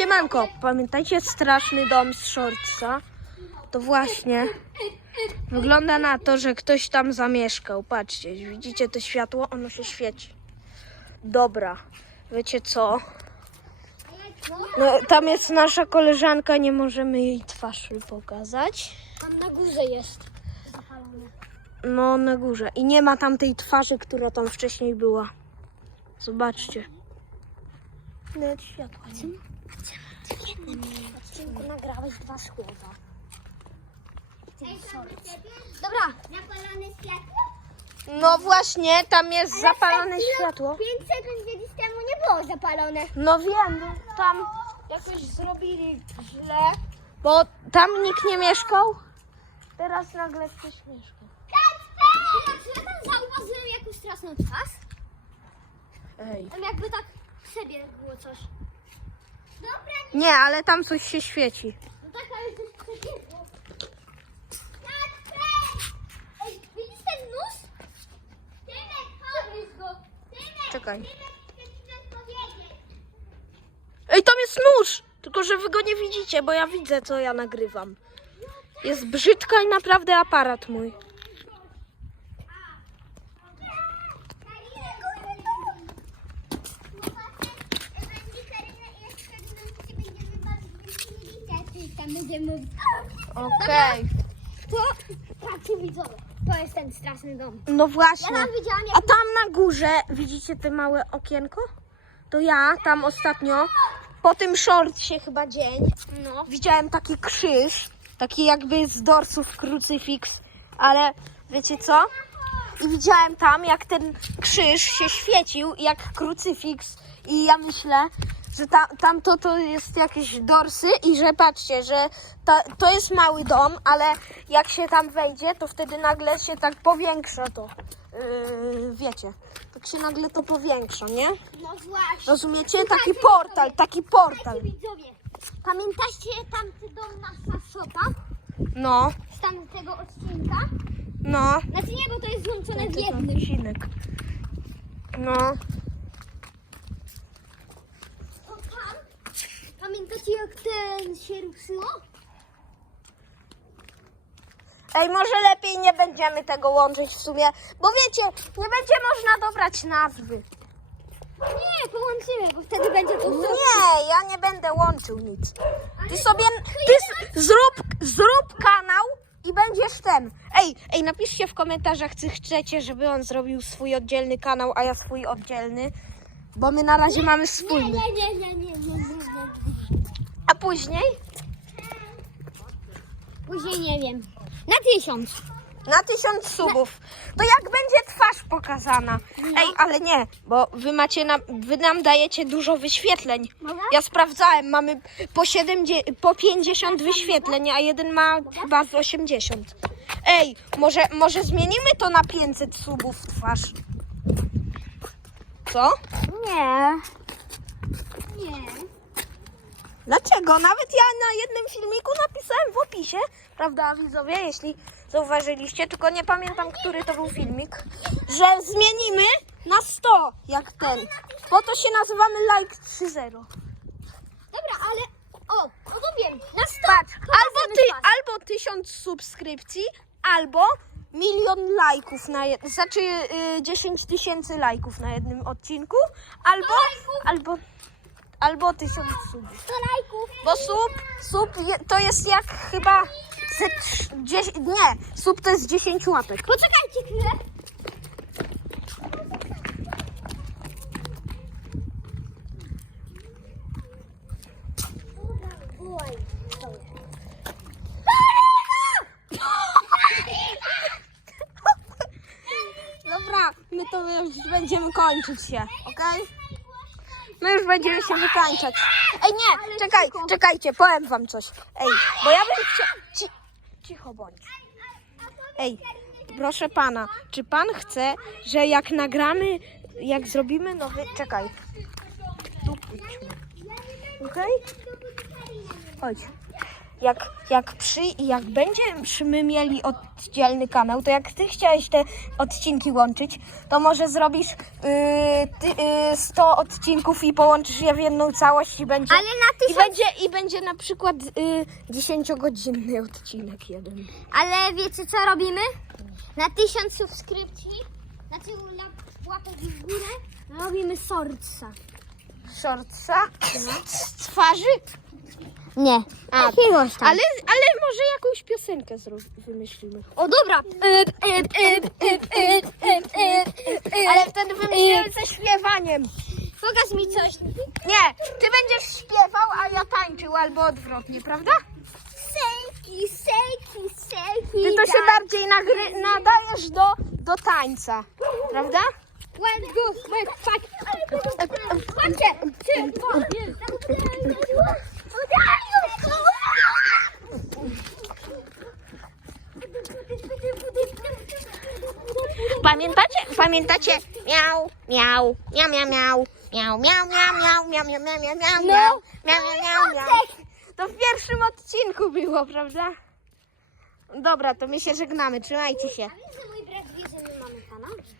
Siemanko, pamiętajcie straszny dom z Shortsa? To właśnie wygląda na to, że ktoś tam zamieszkał. Patrzcie, widzicie to światło? Ono się świeci. Dobra, wiecie co? No, tam jest nasza koleżanka, nie możemy jej twarzy pokazać. Tam na górze jest zapalone. No, na górze. I nie ma tam tej twarzy, która tam wcześniej była. Zobaczcie. Nawet światła nie ma. W jednym odcinku nagrałeś dwa słowa. Dobra. Zapalone światło? No właśnie, tam jest zapalone światło. 5 sekund kiedyś temu nie było zapalone. No wiem, bo tam jakoś zrobili źle, bo tam nikt nie mieszkał. Teraz nagle ktoś mieszka. Czy ja tam zauważyłem jakąś straszną twarz? Ej. Tam jakby tak w sobie było coś. Dobra, Nie, ale tam coś się świeci. no tak, ale przebiegło. Kacper! Ej, widzisz ten nóż? Tymek, chodź go. Tymek, Czekaj. Tymek, chcę ci coś powiedzieć. Ej, tam jest nóż! Tylko, że wy go nie widzicie, bo ja widzę, co ja nagrywam. Jest brzydka i naprawdę aparat mój. Tam będziemy mówić. Okej. To, widzowie, to jest ten straszny dom. No Ja właśnie. tam widziałam A tam na górze, widzicie te małe okienko? To ja tam ostatnio, po tym shortsie chyba dzień, No. widziałem taki krzyż, taki jakby z dorsów krucyfiks, ale wiecie co? I widziałem tam, jak ten krzyż się świecił, jak krucyfiks i ja myślę, że ta, tam to, to jest jakieś dorsy i że patrzcie, że ta, to jest mały dom, ale jak się tam wejdzie, to wtedy nagle się tak powiększa to. Yy, wiecie, tak się nagle to powiększa, nie? No właśnie. Rozumiecie? Taki portal, taki portal. Słuchajcie widzowie, pamiętacie tamty dom na Saszopa? No, Z tamtego odcinka? no. Znaczy nie, bo to jest złączone w jednym. odcinek. No. To tam, pamiętacie jak ten się ruszyło? Ej, może lepiej nie będziemy tego łączyć w sumie, bo wiecie, nie będzie można dobrać nazwy. Nie, połączymy, bo wtedy będzie to Nie, ja nie będę łączył nic. Ty sobie, ty s- zrób, zrób kanał i będziesz ten. Ej, ej, napiszcie w komentarzach, czy chcecie, żeby on zrobił swój oddzielny kanał, a ja swój oddzielny, bo my na razie mamy Nie, wspólny. nie, nie, nie, nie, nie, nie, nie. Później? Później nie wiem. Na tysiąc. Na tysiąc subów. To jak będzie twarz pokazana? Ej, ale nie, bo wy macie wy nam dajecie dużo wyświetleń. Mogę? Ja sprawdzałem, mamy po 70, po 50 wyświetleń, a jeden ma chyba z 80. Ej, może, może zmienimy to na 500 subów twarz. Co? Nie. Dlaczego? Nawet ja na jednym filmiku napisałem w opisie, prawda widzowie, jeśli zauważyliście, tylko nie pamiętam, który to był filmik, że zmienimy na 100, jak ten. Bo to się nazywamy Like 3.0. Dobra, ale... O, no to wiem. Na sto. Patrz, albo, ty, albo 1000 subskrypcji, albo milion lajków na jed... znaczy y, 10 tysięcy lajków na jednym odcinku, albo, albo, albo 1000 subów. 100 lajków. Bo sub, sub je, to jest jak chyba ze trz- dziesię- nie, sub to jest 10 łapek. Poczekajcie chwilę. Oj, Dobra, my to już będziemy kończyć się, okej? My już będziemy się wykańczać. Ej, nie, czekaj, czekajcie, powiem wam coś. Ej, bo ja bym chciał... Ci... Cicho bądź. Ej, proszę pana, czy pan chce, że jak nagramy, jak zrobimy nowy... Czekaj. Tu pójdźmy. Okej? Chodź. Jak, jak przy i jak będziemy mieli oddzielny kanał, to jak ty chciałeś te odcinki łączyć, to może zrobisz yy, ty, yy, 100 odcinków i połączysz je w jedną całość i będzie. Ale na I tysiąc... będzie, I będzie na przykład y, 10-godzinny odcinek jeden. Ale wiecie co robimy? Na tysiąc subskrypcji, znaczy na łapek w górę, robimy sorca. Shortsa z twarzy? Nie, A, jakiegoś tam. Ale, ale może jakąś piosenkę wymyślimy. O dobra. Ale wtedy wymyślimy ze śpiewaniem. Pokaż mi coś. Nie, ty będziesz śpiewał, a ja tańczył albo odwrotnie, prawda? Sejki, sejki, sejki. Ty to się bardziej nagry- nadajesz do, do tańca, prawda? One, go, my, fuck. Chodźcie. Trzy, dwa, jeden. Pamiętacie, pamiętacie? Miał, miał, miał, miał, miał, miał, miał, miał, miał, miał, miał, miał, miał, miał, miał, miał, miał, miał. To w pierwszym odcinku było, prawda? Dobra, to my się żegnamy, trzymajcie się. A wiesz, że mój brat wie, że my mamy kanał?